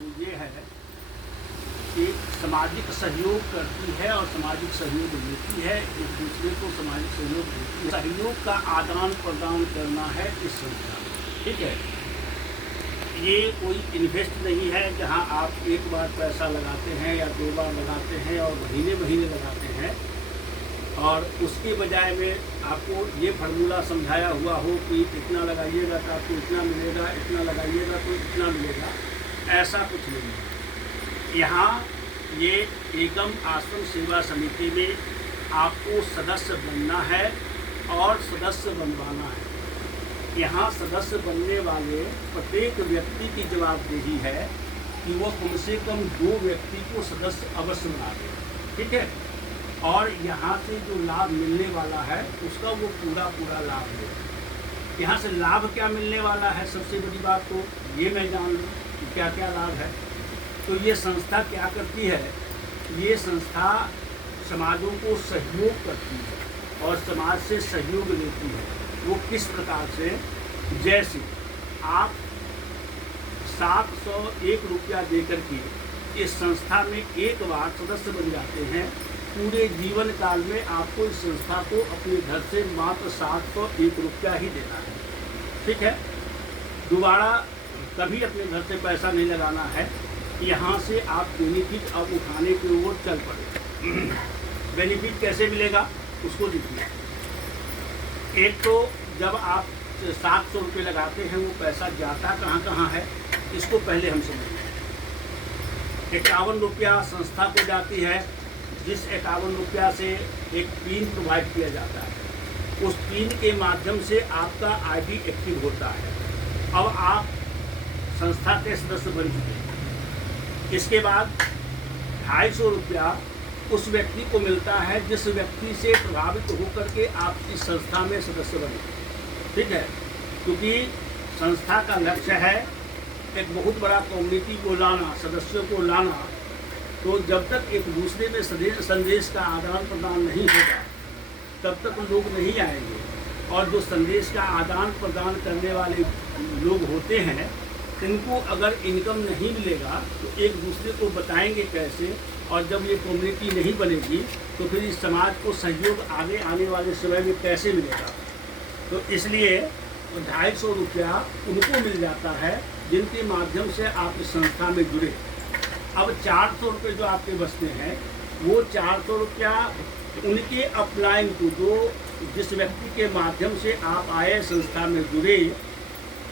ये है कि सामाजिक सहयोग करती है और सामाजिक सहयोग लेती है, एक दूसरे को सामाजिक सहयोग देती है। सहयोग का आदान प्रदान करना है इस संस्था में, ठीक है। ये कोई इन्वेस्ट नहीं है जहां आप एक बार पैसा लगाते हैं या दो बार लगाते हैं और महीने महीने लगाते हैं और उसके बजाय में आपको ये फार्मूला समझाया हुआ हो कि इतना लगाइएगा तो आपको इतना मिलेगा, इतना लगाइएगा तो इतना मिलेगा। ऐसा कुछ नहीं है। यहाँ ये एकम आश्रम सेवा समिति में आपको सदस्य बनना है और सदस्य बनवाना है। यहाँ सदस्य बनने वाले प्रत्येक व्यक्ति की जवाबदेही है कि वो कम से कम 2 व्यक्ति को सदस्य अवश्य बना दे, ठीक है। और यहाँ से जो लाभ मिलने वाला है उसका वो पूरा लाभ ले। यहाँ से लाभ क्या मिलने वाला है, सबसे बड़ी बात तो ये मैं जान लूँ कि क्या क्या लाभ है। तो ये संस्था क्या करती है, ये संस्था समाजों को सहयोग करती है और समाज से सहयोग लेती है। वो किस प्रकार से, जैसे आप 701 रुपया देकर के इस संस्था में एक बार सदस्य बन जाते हैं, पूरे जीवन काल में आपको इस संस्था को अपने घर से मात्र 701 रुपया ही देना है, ठीक है। दोबारा कभी अपने घर से पैसा नहीं लगाना है। यहाँ से आप बेनिफिट अब उठाने की ओर चल पड़े। बेनिफिट कैसे मिलेगा उसको देखिए। एक तो जब आप 700 रुपये लगाते हैं वो पैसा जाता कहाँ है, इसको पहले हम समझें। 51 रुपया संस्था को जाती है, जिस 51 रुपया से एक पिन प्रोवाइड किया जाता है। उस पिन के माध्यम से आपका आईडी एक्टिव होता है। अब आप संस्था के सदस्य बन चुके हैं। इसके बाद 250 रुपया उस व्यक्ति को मिलता है जिस व्यक्ति से प्रभावित होकर के आप इस संस्था में सदस्य बने, ठीक है। क्योंकि संस्था का लक्ष्य है एक बहुत बड़ा कम्युनिटी को लाना, सदस्यों को लाना। तो जब तक एक दूसरे में संदेश का आदान प्रदान नहीं होगा तब तक लोग नहीं आएंगे। और जो संदेश का आदान प्रदान करने वाले लोग होते हैं, इनको अगर इनकम नहीं मिलेगा तो एक दूसरे को बताएंगे कैसे, और जब ये कम्युनिटी नहीं बनेगी तो फिर इस समाज को सहयोग आगे आने वाले समय में कैसे मिलेगा। तो इसलिए 250 रुपया उनको मिल जाता है जिनके माध्यम से आप इस संस्था में जुड़े। अब 400 रुपये जो आपके बचते हैं, वो 400 रुपया उनके अपलाइन को, जो जिस व्यक्ति के माध्यम से आप आए संस्था में जुड़े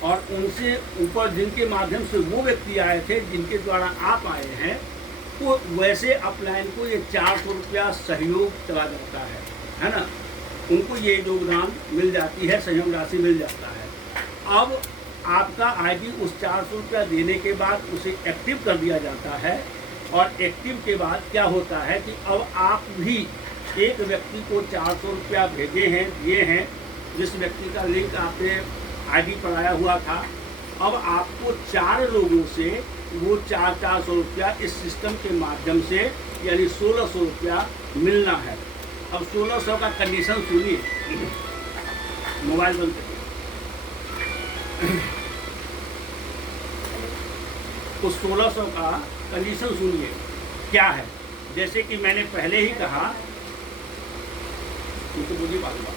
और उनसे ऊपर जिनके माध्यम से वो व्यक्ति आए थे, जिनके द्वारा आप आए हैं, तो वैसे अपलाइन को ये 400 रुपया सहयोग चला जाता है ना। उनको ये योगदान मिल जाती है, सहयोग राशि मिल जाता है। अब आपका आईडी उस 400 रुपया देने के बाद उसे एक्टिव कर दिया जाता है। और एक्टिव के बाद क्या होता है कि अब आप भी एक व्यक्ति को 400 रुपया भेजे हैं, दिए हैं, जिस व्यक्ति का लिंक आपने आईडी पर आया हुआ था। अब आपको 4 लोगों से वो 400 रुपया इस सिस्टम के माध्यम से, यानी 1600 रुपया मिलना है। अब 1600 का कंडीशन सुनिए, मोबाइल बंद करिए। उस 1600 का कंडीशन सुनिए क्या है। जैसे कि मैंने पहले ही कहा, तो मुझे बात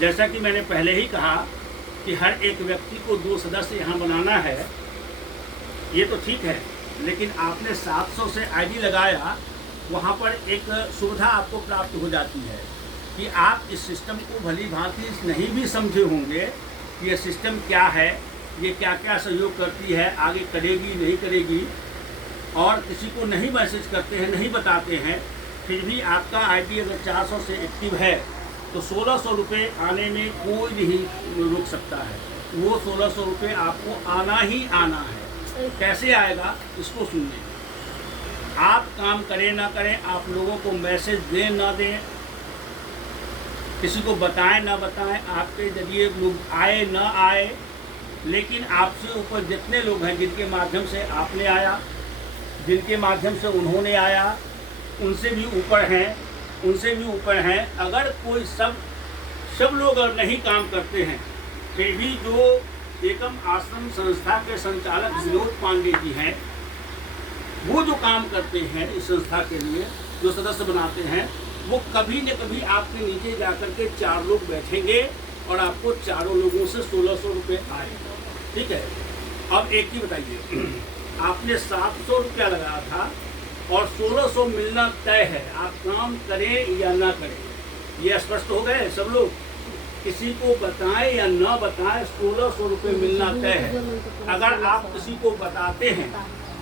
जैसा कि मैंने पहले ही कहा कि हर एक व्यक्ति को 2 सदस्य यहाँ बनाना है, ये तो ठीक है। लेकिन आपने 700 से आईडी लगाया, वहाँ पर एक सुविधा आपको प्राप्त हो जाती है कि आप इस सिस्टम को भली भांति नहीं भी समझे होंगे कि ये सिस्टम क्या है, ये क्या क्या सहयोग करती है, आगे करेगी नहीं करेगी, और किसी को नहीं मैसेज करते हैं, नहीं बताते हैं। फिर भी आपका आईडी अगर 400 से एक्टिव है तो 1600 रुपये आने में कोई नहीं रोक सकता है। वो 1600 रुपये आपको आना ही आना है। कैसे आएगा इसको सुनिए। आप काम करें ना करें, आप लोगों को मैसेज दें ना दें, किसी को बताएं ना बताएं, आपके जरिए लोग आए ना आए, लेकिन आपसे ऊपर जितने लोग हैं, जिनके माध्यम से आपने आया, जिनके माध्यम से उन्होंने आया, उनसे भी ऊपर हैं, अगर कोई सब लोग अगर नहीं काम करते हैं फिर भी जो एकम आश्रम संस्था के संचालक विनोद पांडे जी हैं, वो जो काम करते हैं इस संस्था के लिए, जो सदस्य बनाते हैं, वो कभी न कभी आपके नीचे जाकर के 4 लोग बैठेंगे और आपको चारों लोगों से 1600 रुपये आएगा। ठीक है। अब एक ही बताइए, आपने 700 रुपया लगाया था और 1600 मिलना तय है, आप काम करें या ना करें, ये स्पष्ट हो गए सब लोग। किसी को बताएं या ना बताएं, 1600 रुपये मिलना तय है। अगर आप किसी को बताते हैं,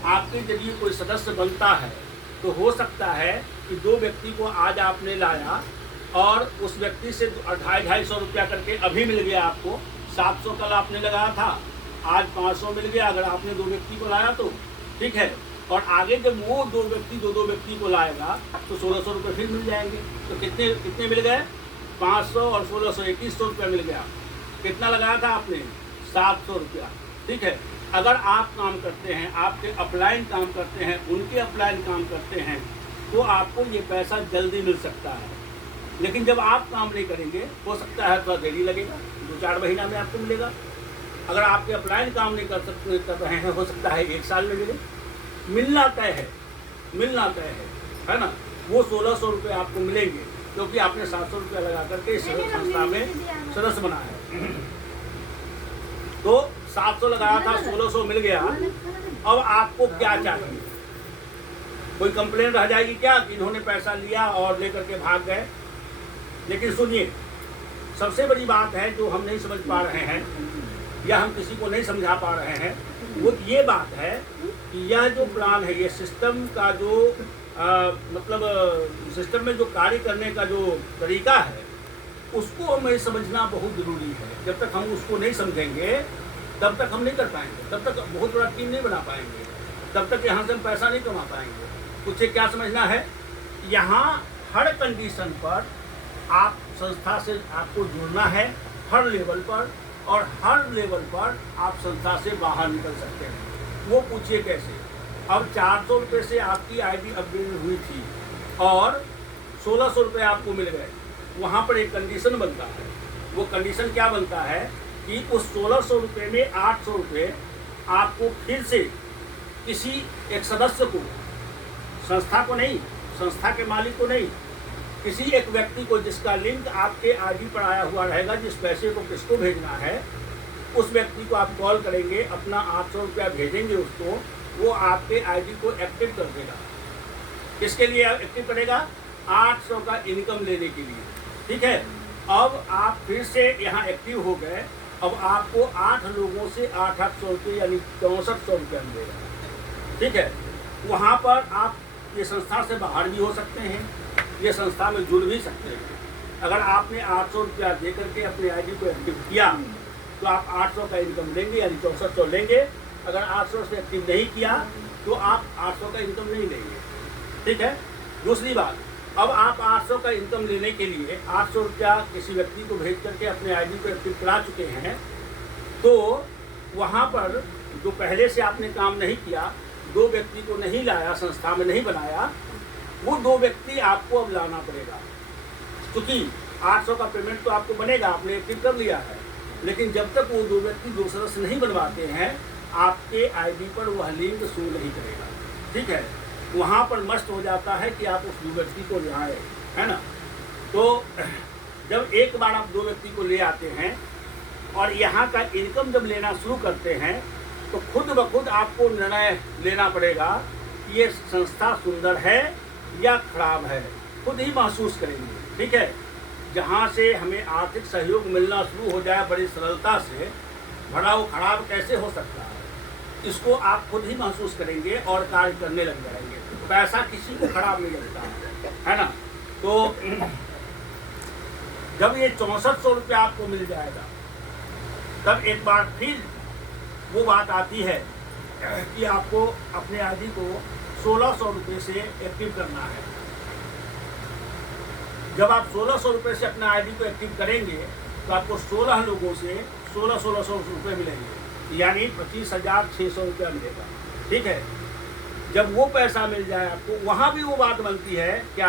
आपके जरिए कोई सदस्य बनता है, तो हो सकता है कि 2 व्यक्ति को आज आपने लाया और उस व्यक्ति से 250-250 रुपया करके अभी मिल गया आपको। 700 कल आपने लगाया था, आज 500 मिल गया अगर आपने 2 व्यक्ति को लाया तो। ठीक है। और आगे जब वो 2 व्यक्ति 2-2 व्यक्ति को लाएगा तो 1600 रुपये फिर मिल जाएंगे। तो कितने मिल गए? 500 और 1600 2100 रुपया मिल गया। कितना लगाया था आपने? 700 रुपया। ठीक है। अगर आप काम करते हैं, आपके अपलाइन काम करते हैं, उनके अपलाइन काम करते हैं, तो आपको ये पैसा जल्दी मिल सकता है। लेकिन जब आप काम नहीं करेंगे, हो सकता है थोड़ा देरी लगेगा, 2-4 महीना में आपको मिलेगा। अगर आपके अपलाइन काम नहीं कर रहे हैं, हो सकता है 1 साल में मिले। मिलना तय है, मिलना तय है ना। वो 1600 रुपये आपको मिलेंगे, क्योंकि आपने 700 रुपया लगा करके इस संस्था में सदस्य बनाया है। तो 700 लगाया था, 1600 मिल गया। अब आपको क्या चाहिए? कोई कंप्लेन रह जाएगी क्या कि इन्होंने पैसा लिया और लेकर के भाग गए? लेकिन सुनिए, सबसे बड़ी बात है जो हम नहीं समझ पा रहे हैं या हम किसी को नहीं समझा पा रहे हैं, वो ये बात है कि यह जो प्लान है, ये सिस्टम का जो मतलब सिस्टम में जो कार्य करने का जो तरीका है, उसको हमें समझना बहुत ज़रूरी है। जब तक हम उसको नहीं समझेंगे, तब तक हम नहीं कर पाएंगे, तब तक बहुत बड़ा टीम नहीं बना पाएंगे, तब तक यहाँ से हम पैसा नहीं कमा पाएंगे। उसे क्या समझना है, यहाँ हर कंडीशन पर आप संस्था से आपको जुड़ना है, हर लेवल पर, और हर लेवल पर आप संस्था से बाहर निकल सकते हैं। वो पूछिए कैसे? अब 400 रुपये से आपकी आईडी अपग्रेड हुई थी और 1600 रुपये आपको मिल गए। वहाँ पर एक कंडीशन बनता है। वो कंडीशन क्या बनता है कि उस 1600 रुपये में 800 रुपये आपको फिर से किसी एक सदस्य को, संस्था को नहीं, संस्था के मालिक को नहीं, किसी एक व्यक्ति को जिसका लिंक आपके आईडी पर आया हुआ रहेगा, जिस पैसे को किसको भेजना है, उस व्यक्ति को आप कॉल करेंगे, अपना 800 रुपया भेजेंगे उसको, वो आपके आईडी को एक्टिव कर देगा। किसके लिए एक्टिव करेगा? 800 का इनकम लेने के लिए। ठीक है। अब आप फिर से यहाँ एक्टिव हो गए। अब आपको 8 लोगों से 800 रुपये यानी 6400 रुपया मिलेगा। ठीक है। वहाँ पर आप ये संस्था से बाहर भी हो सकते हैं, ये संस्था में जुड़ भी सकते हैं। अगर आपने 800 रुपया दे करके अपने आईडी को एक्टिव किया, तो आप 800 का इनकम लेंगे यानी 6400 लेंगे। अगर 800 से एक्टिव नहीं किया, तो आप 800 का इनकम नहीं लेंगे। ठीक है। दूसरी बात, अब आप 800 का इनकम लेने के लिए 800 रुपया किसी व्यक्ति को भेज करके अपने आईडी को एक्टिव करा चुके हैं, तो वहाँ पर जो पहले से आपने काम नहीं किया, 2 व्यक्ति को नहीं लाया, संस्था में नहीं बनाया, वो 2 व्यक्ति आपको अब लाना पड़ेगा। क्योंकि 800 का पेमेंट तो आपको बनेगा, आपने एक्टिव कर लिया है, लेकिन जब तक वो 2 व्यक्ति 2 सदस्य नहीं बनवाते हैं, आपके आईडी पर वह लिंक शो नहीं करेगा। ठीक है। वहाँ पर मस्ट हो जाता है कि आप उस 2 व्यक्ति को ले आए, है ना। तो जब एक बार आप 2 व्यक्ति को ले आते हैं और यहाँ का इनकम जब लेना शुरू करते हैं, तो खुद ब खुद आपको निर्णय लेना पड़ेगा कि ये संस्था सुंदर है या खराब है, खुद ही महसूस करेंगे। ठीक है। जहाँ से हमें आर्थिक सहयोग मिलना शुरू हो जाए बड़ी सरलता से, भला वो खराब कैसे हो सकता है, इसको आप खुद ही महसूस करेंगे और कार्य करने लग जाएंगे। पैसा किसी को खराब नहीं लगता है ना। तो जब ये 6400 रुपया आपको मिल जाएगा, तब एक बार फिर वो बात आती है कि आपको अपने आईडी को 1600 रुपये से एक्टिव करना है। जब आप 1600 रुपये से अपना आईडी को एक्टिव करेंगे, तो आपको 16 लोगों से 1600 रुपये मिलेंगे, यानी 25,600 रुपया मिलेगा। ठीक है। जब वो पैसा मिल जाए आपको, वहाँ भी वो बात बनती है, क्या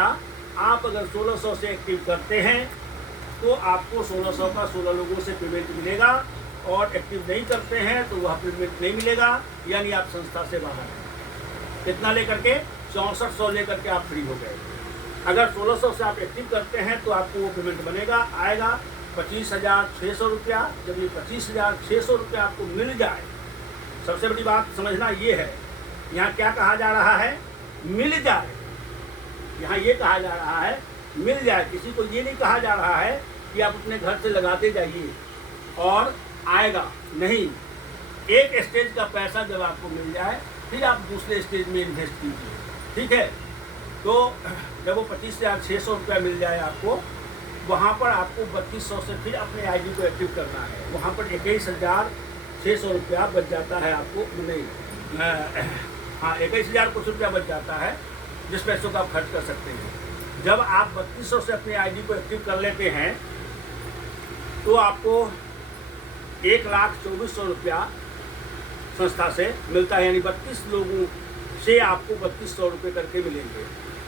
आप अगर 1600 से एक्टिव करते हैं, तो आपको 1600 का 16 लोगों से पेमेंट मिलेगा और एक्टिव नहीं करते हैं तो वह पेमेंट नहीं मिलेगा, यानी आप संस्था से बाहर हैं। कितना लेकर के? 6400 लेकर के आप फ्री हो गए। अगर 1600 से आप एक्टिव करते हैं तो आपको वो पेमेंट बनेगा, आएगा 25,600 रुपया। जब ये 25,600 रुपया आपको मिल जाए, सबसे बड़ी बात समझना ये है, यहाँ क्या कहा जा रहा है? मिल जाए। यहाँ ये कहा जा रहा है मिल जाए। किसी को ये नहीं कहा जा रहा है कि आप अपने घर से लगाते जाइए और आएगा नहीं। एक स्टेज का पैसा जब आपको मिल जाए फिर आप दूसरे स्टेज में इन्वेस्ट कीजिए, ठीक है। तो जब वो 25,600 रुपया मिल जाए आपको, वहाँ पर आपको 3200 से फिर अपने आईडी को एक्टिव करना है। वहाँ पर 21,600 रुपया बच जाता है आपको, नहीं हाँ 21,000 कुछ रुपया बच जाता है, जिस पैसों का आप खर्च कर सकते हैं। जब आप 3200 से अपने आईडी को एक्टिव कर लेते हैं तो आपको 1,24,000 रुपया संस्था से मिलता है, यानी 32 लोगों से आपको 3200 रुपये करके मिलेंगे।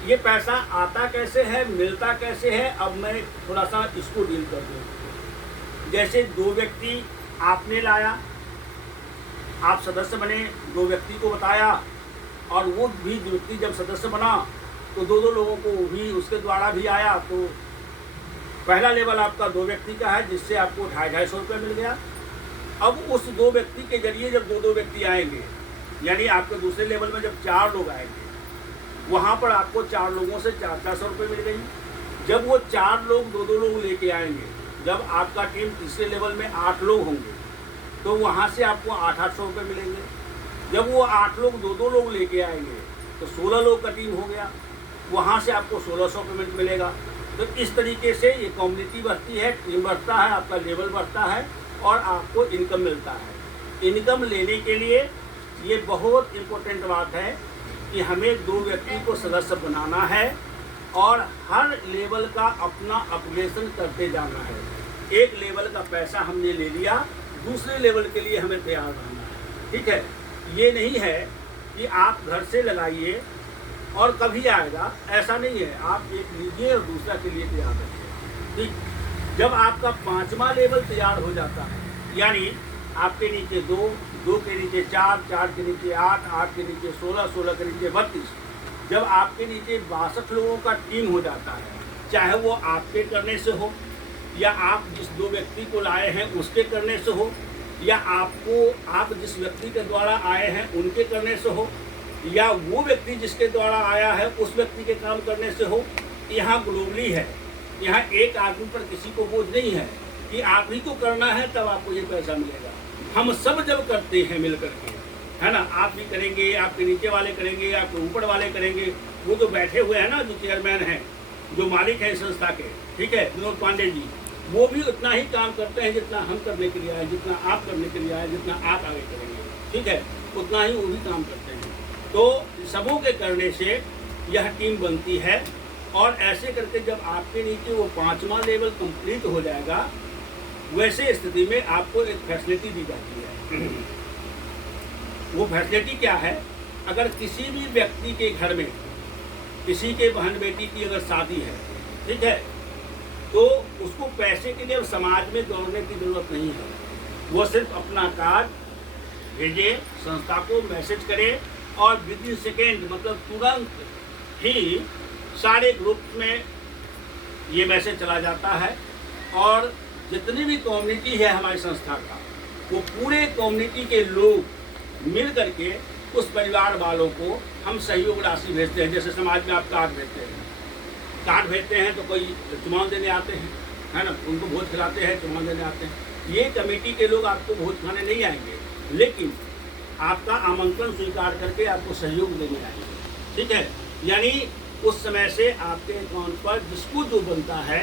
ये पैसा आता कैसे है, मिलता कैसे है, अब मैं थोड़ा सा इसको डील कर दूँ। जैसे 2 व्यक्ति आपने लाया, आप सदस्य बने, 2 व्यक्ति को बताया, और वो भी व्यक्ति जब सदस्य बना तो 2 लोगों को भी उसके द्वारा भी आया। तो पहला लेवल आपका 2 व्यक्ति का है, जिससे आपको 250 रुपये मिल गया। अब उस 2 व्यक्ति के जरिए जब 2 व्यक्ति आएंगे, यानी आपके दूसरे लेवल में जब 4 लोग आएंगे, वहाँ पर आपको 4 लोगों से 400 रुपये मिल गई। जब वो 4 लोग 2 लोग लेके आएंगे, जब आपका टीम तीसरे लेवल में 8 लोग होंगे, तो वहाँ से आपको 800 रुपये मिलेंगे। जब वो 8 लोग 2 लोग लेके आएंगे तो 16 लोग का टीम हो गया, वहाँ से आपको 1600 पेमेंट मिलेगा। तो इस तरीके से ये कम्युनिटी बढ़ती है, टीम बढ़ता है, आपका लेवल बढ़ता है और आपको इनकम मिलता है। इनकम लेने के लिए ये बहुत इम्पोर्टेंट बात है कि हमें 2 व्यक्ति को सदस्य बनाना है और हर लेवल का अपना अपग्रेडेशन करते जाना है। एक लेवल का पैसा हमने ले लिया, दूसरे लेवल के लिए हमें तैयार रहना है, ठीक है। ये नहीं है कि आप घर से लगाइए और कभी आएगा, ऐसा नहीं है। आप एक लीजिए और दूसरा के लिए तैयार रखिए, ठीक। जब आपका 5वां लेवल तैयार हो जाता है, यानी आपके नीचे 2, 2 के नीचे 4, 4 के नीचे 8, 8 के नीचे 16, 16 के नीचे 32, जब आपके नीचे 62 लोगों का टीम हो जाता है, चाहे वो आपके करने से हो या आप जिस 2 व्यक्ति को लाए हैं उसके करने से हो, या आप जिस व्यक्ति के द्वारा आए हैं उनके करने से हो, या वो व्यक्ति जिसके द्वारा आया है उस व्यक्ति के काम करने से हो। यहाँ ग्लोबली है, यहाँ एक आदमी पर किसी को बोझ नहीं है कि आप ही को करना है तब आपको ये पैसा मिलेगा। हम सब जब करते हैं मिल करके, है ना, आप भी करेंगे, आपके नीचे वाले करेंगे, आपके ऊपर वाले करेंगे, वो जो बैठे हुए हैं ना, जो चेयरमैन हैं, जो मालिक हैं संस्था के, ठीक है, विनोद पांडे जी, वो भी उतना ही काम करते हैं जितना हम करने के लिए आए, जितना आप करने के लिए आए, जितना आप आगे करेंगे, ठीक है, उतना ही वो भी काम करते हैं। तो सबों के करने से यह टीम बनती है, और ऐसे करके जब आपके नीचे वो 5वां लेवल कंप्लीट हो जाएगा, वैसे स्थिति में आपको एक फैसिलिटी दी जाती है। वो फैसिलिटी क्या है? अगर किसी भी व्यक्ति के घर में किसी के बहन बेटी की अगर शादी है, ठीक है, तो उसको पैसे के लिए अब समाज में दौड़ने की जरूरत नहीं है। वो सिर्फ अपना कार्ड भेजे, संस्था को मैसेज करे, और विदिन सेकेंड, मतलब तुरंत ही सारे ग्रुप में ये मैसेज चला जाता है, और जितनी भी कम्युनिटी है हमारी संस्था का, वो पूरे कम्युनिटी के लोग मिल करके उस परिवार वालों को हम सहयोग राशि भेजते हैं। जैसे समाज में आप कार्ड भेजते हैं तो कोई चुमाव देने आते हैं, है ना, उनको भोज खिलाते हैं, चुमाव देने आते हैं। ये कमेटी के लोग आपको भोज खाने नहीं आएंगे, लेकिन आपका आमंत्रण स्वीकार करके आपको सहयोग देने आएंगे, ठीक है। यानी उस समय से आपके अकाउंट पर जिसको जो बनता है,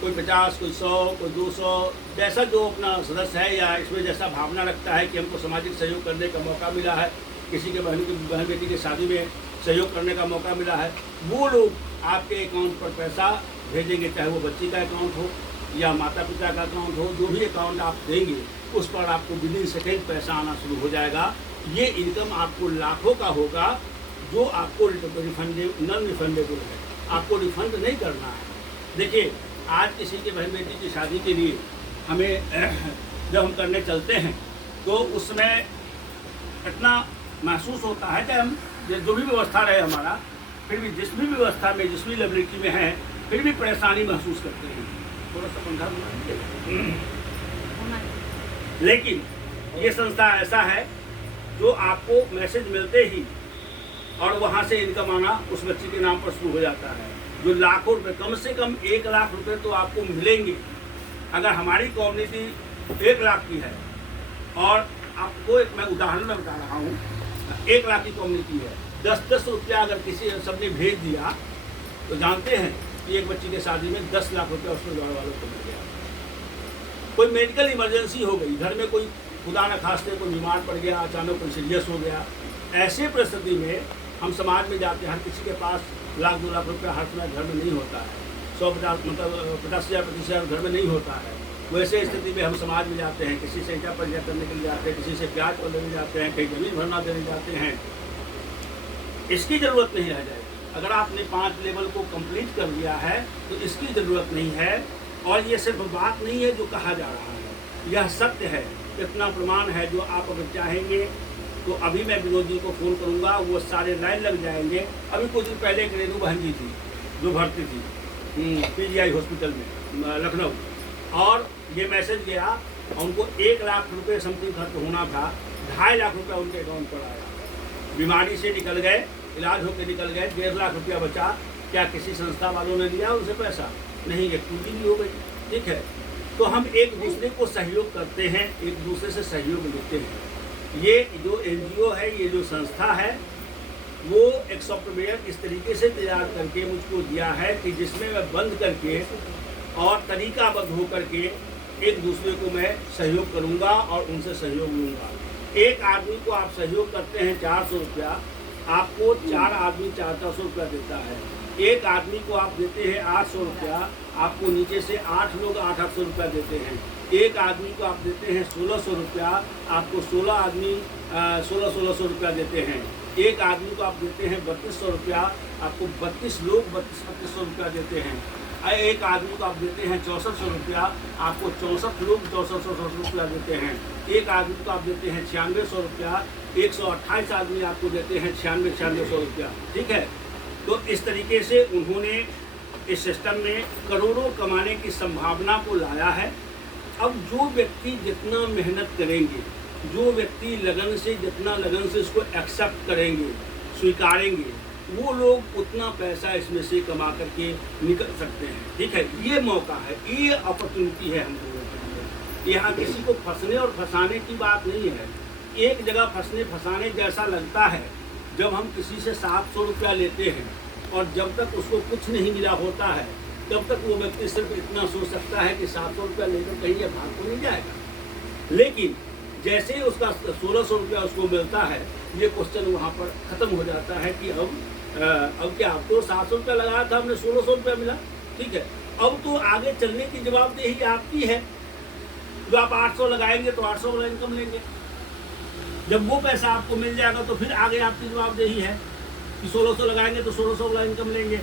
कोई 50, कोई 100, कोई 200, जैसा जो अपना सदस्य है या इसमें जैसा भावना रखता है कि हमको सामाजिक सहयोग करने का मौका मिला है, किसी के बहन बेटी की शादी में सहयोग करने का मौका मिला है, वो लोग आपके अकाउंट पर पैसा भेजेंगे, चाहे वो बच्ची का अकाउंट हो या माता पिता का अकाउंट हो, जो भी अकाउंट आप देंगे उस पर आपको विदिन सेकेंड पैसा आना शुरू हो जाएगा। ये इनकम आपको लाखों का होगा, जो आपको नॉन रिफंडेबल है, आपको रिफंड नहीं करना है। देखिए, आज किसी के बहन बेटी की शादी के लिए हमें जब हम करने चलते हैं तो उसमें इतना महसूस होता है कि हम जो भी व्यवस्था रहे हमारा, फिर भी जिस भी व्यवस्था में, जिस भी लेबोरेटरी में है, फिर भी परेशानी महसूस करते हैं। थोड़ा सा पंखा लेकिन ये संस्था ऐसा है जो आपको मैसेज मिलते ही और वहाँ से इनकम आना उस बच्चे के नाम पर शुरू हो जाता है। जो लाखों रुपए, कम से कम 1 लाख रुपए तो आपको मिलेंगे। अगर हमारी कम्युनिटी 1 लाख की है और आपको एक मैं उदाहरण में बता रहा हूँ, 1 लाख की कम्युनिटी है, 10-10 रुपया अगर किसी सबने भेज दिया तो जानते हैं कि एक बच्ची के शादी में 10 लाख रुपया उसके घर वालों को मिल गया। कोई मेडिकल इमरजेंसी हो गई, घर में कोई खुदा न खास्ते कोई बीमार पड़ गया, अचानक कोई सीरियस हो गया, ऐसे परिस्थिति में हम समाज में जाते हैं। हर किसी के पास 1-2 लाख रुपया हर समय घर में नहीं होता है, 100-50 मतलब 50,000 25,000 घर में नहीं होता है। वैसे स्थिति में हम समाज में जाते हैं, किसी से ईंटा परिचय करने के लिए जाते हैं, किसी से ब्याज पर लेने जाते हैं, कहीं जमीन भरना देने जाते हैं। इसकी ज़रूरत नहीं रह जाएगी। अगर आपने 5 लेवल को कंप्लीट कर लिया है तो इसकी ज़रूरत नहीं है। और ये सिर्फ बात नहीं है जो कहा जा रहा है, यह सत्य है, इतना प्रमाण है। जो आप अगर चाहेंगे तो अभी मैं विनोद जी को फ़ोन करूंगा, वो सारे लाइन लग जाएंगे। अभी कुछ दिन पहले एक रेणु बहन जी थी जो भर्ती थी PGI हॉस्पिटल में लखनऊ, और ये मैसेज गया, उनको 1 लाख रुपये समथिंग खर्च होना था, 2.5 लाख रुपया उनके अकाउंट पर आया। बीमारी से निकल गए, इलाज होकर निकल गए, 1.5 लाख रुपया बचा। क्या किसी संस्था वालों ने लिया उनसे पैसा? नहीं, एक पूंजी भी हो गई। ठीक है, तो हम एक दूसरे को सहयोग करते हैं, एक दूसरे से सहयोग लेते हैं। ये जो NGO है, ये जो संस्था है, वो एक सॉफ्टवेयर इस तरीके से तैयार करके मुझको दिया है कि जिसमें मैं बंद करके और तरीकाबद्ध होकर के एक दूसरे को मैं सहयोग करूंगा और उनसे सहयोग लूँगा। एक आदमी को आप सहयोग करते हैं 400 रुपया, आपको 4 आदमी 400 रुपया देता है। एक आदमी को आप देते हैं 800 रुपया, आपको नीचे से 8 लोग 800 रुपया देते हैं। एक आदमी को आप देते हैं 1600 रुपया, आपको 16 आदमी 1600 रुपया देते हैं। एक आदमी को आप देते हैं 3200 रुपया, आपको 32 लोग 3200 रुपया देते हैं। एक आदमी को आप देते हैं 6400 रुपया, आपको 64 लोग 6400 रुपया देते हैं। एक आदमी को आप देते हैं 9600 रुपया, 128 आदमी आपको देते हैं 9600 रुपया। ठीक है, तो इस तरीके से उन्होंने इस सिस्टम में करोड़ों कमाने की संभावना को लाया है। अब जो व्यक्ति जितना मेहनत करेंगे, जो व्यक्ति लगन से जितना लगन से इसको एक्सेप्ट करेंगे, स्वीकारेंगे, वो लोग उतना पैसा इसमें से कमा करके निकल सकते हैं। ठीक है, ये मौका है, ये अपॉर्चुनिटी है हम लोगों के लिए। यहाँ किसी को फंसने और फंसाने की बात नहीं है। एक जगह फंसने फंसाने जैसा लगता है जब हम किसी से 700 रुपया लेते हैं और जब तक उसको कुछ नहीं मिला होता है तब तक वो व्यक्ति सिर्फ इतना सोच सकता है कि 700 रुपया लेकर कहीं ये भाग तो नहीं जाएगा। लेकिन जैसे ही उसका 1600 रुपया उसको मिलता है, ये क्वेश्चन वहाँ पर ख़त्म हो जाता है कि अब क्या, अब तो 700 रुपया लगाया था, हमने 1600 रुपया मिला। ठीक है, अब तो आगे चलने की जवाबदेही आपकी है। जो आप 800 लगाएंगे तो 800 वाला इनकम लेंगे। जब वो पैसा आपको मिल जाएगा तो फिर आगे आपकी जवाबदेही है कि 1600 लगाएंगे तो 1600 वाला इनकम लेंगे।